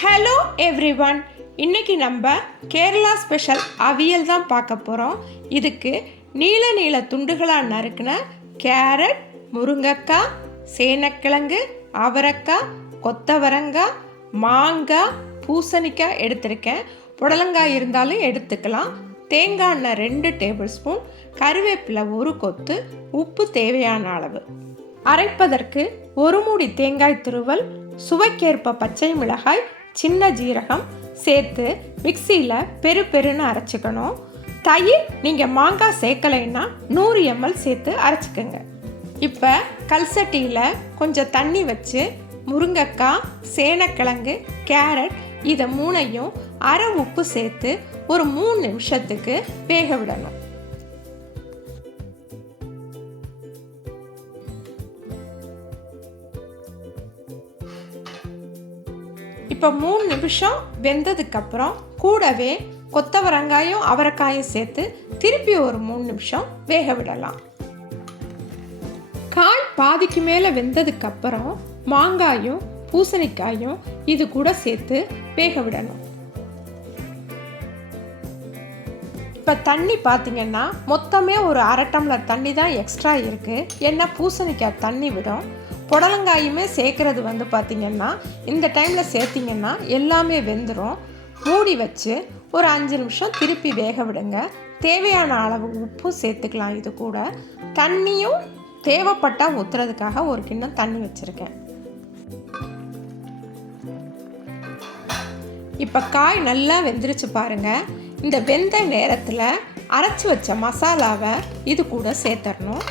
Hello everyone, இன்றைக்கி நம்ம Kerala special அவியல் தான் பார்க்க போகிறோம். இதுக்கு நீல நீல துண்டுகளாக நறுக்கின கேரட், முருங்கைக்காய், சேனக்கிழங்கு, அவரைக்காய், கொத்தவரங்காய், மாங்காய், பூசணிக்காய் எடுத்திருக்கேன். புடலங்காய் இருந்தாலும் எடுத்துக்கலாம். தேங்காய் எண்ணெய் 2 டேபிள் ஸ்பூன், கருவேப்பிலை 1 கொத்து, உப்பு தேவையான அளவு. அரைப்பதற்கு 1 மூடி தேங்காய் துருவல், சுவைக்கேற்ப பச்சை மிளகாய், சின்ன ஜீரகம் சேர்த்து மிக்சியில் பெருன்னு அரைச்சிக்கணும். தயிர் நீங்கள் மாங்காய் சேர்க்கலைன்னா 100 ml சேர்த்து அரைச்சிக்கோங்க. இப்போ கல்சட்டியில் கொஞ்சம் தண்ணி வச்சு முருங்கைக்காய், சேனக்கிழங்கு, கேரட் இதை 3ஐயும் அரை உப்பு சேர்த்து ஒரு 3 நிமிஷத்துக்கு வேக விடணும். இப்போ 3 நிமிஷம் வெந்ததுக்கப்புறம் கூடவே கொத்தவரங்காயும் அவரைக்காயும் சேர்த்து திருப்பி ஒரு 3 நிமிஷம் வேக விடலாம். காய் பாதிக்கு மேலே வெந்ததுக்கப்புறம் மாங்காயும் பூசணிக்காயும் இது கூட சேர்த்து வேக விடணும். இப்போ தண்ணி பார்த்தீங்கன்னா மொத்தமே ஒரு அரை டம்ளர் தண்ணி தான் எக்ஸ்ட்ரா இருக்குது. ஏன்னா பூசணிக்காய் தண்ணி விடும். புடலங்காயுமே சேர்க்குறது பார்த்திங்கன்னா இந்த டைமில் சேர்த்திங்கன்னா எல்லாமே வெந்துடும். மூடி வச்சு ஒரு 5 நிமிஷம் திருப்பி வேக விடுங்க. தேவையான அளவு உப்பு சேர்த்துக்கலாம். இது கூட தண்ணியும் தேவைப்பட்டால் ஊற்றுறதுக்காக ஒரு கிண்ணம் தண்ணி வச்சுருக்கேன். இப்போ காய் நல்லா வெந்துருச்சு பாருங்கள். இந்த வெந்த நேரத்தில் அரைச்சி வச்ச மசாலாவை இது கூட சேர்த்துடணும்.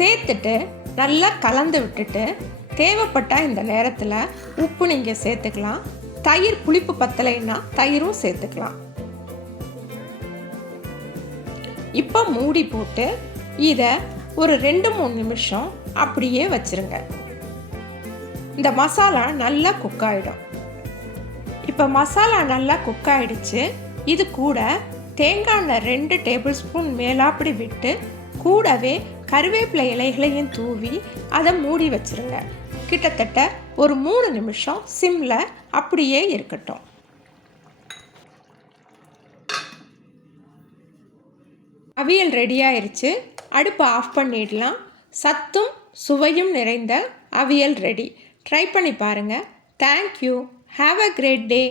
சேர்த்துட்டு நல்லா கலந்து விட்டுட்டு தேவைப்பட்டால் இந்த நேரத்தில் உப்பு நீங்கள் சேர்த்துக்கலாம். தயிர் புளிப்பு பத்தலைன்னா தயிரும் சேர்த்துக்கலாம். இப்போ மூடி போட்டு இதை ஒரு 2-3 நிமிஷம் அப்படியே வச்சுருங்க. இந்த மசாலா நல்லா குக் ஆகிடும். இப்போ மசாலா நல்லா குக் ஆகிடுச்சு. இது கூட தேங்காய் எண்ணெய் 2 டேபிள் ஸ்பூன் மேலாப்படி விட்டு கூடவே கருவேப்பிலை இலைகளையும் தூவி அதை மூடி வச்சுருங்க. கிட்டத்தட்ட ஒரு 3 நிமிஷம் சிம்மில் அப்படியே இருக்கட்டும். அவியல் ரெடி ஆயிடுச்சு. அடுப்பை ஆஃப் பண்ணிடலாம். சத்தும் சுவையும் நிறைந்த அவியல் ரெடி. ட்ரை பண்ணி பாருங்கள். Thank you. Have a great day.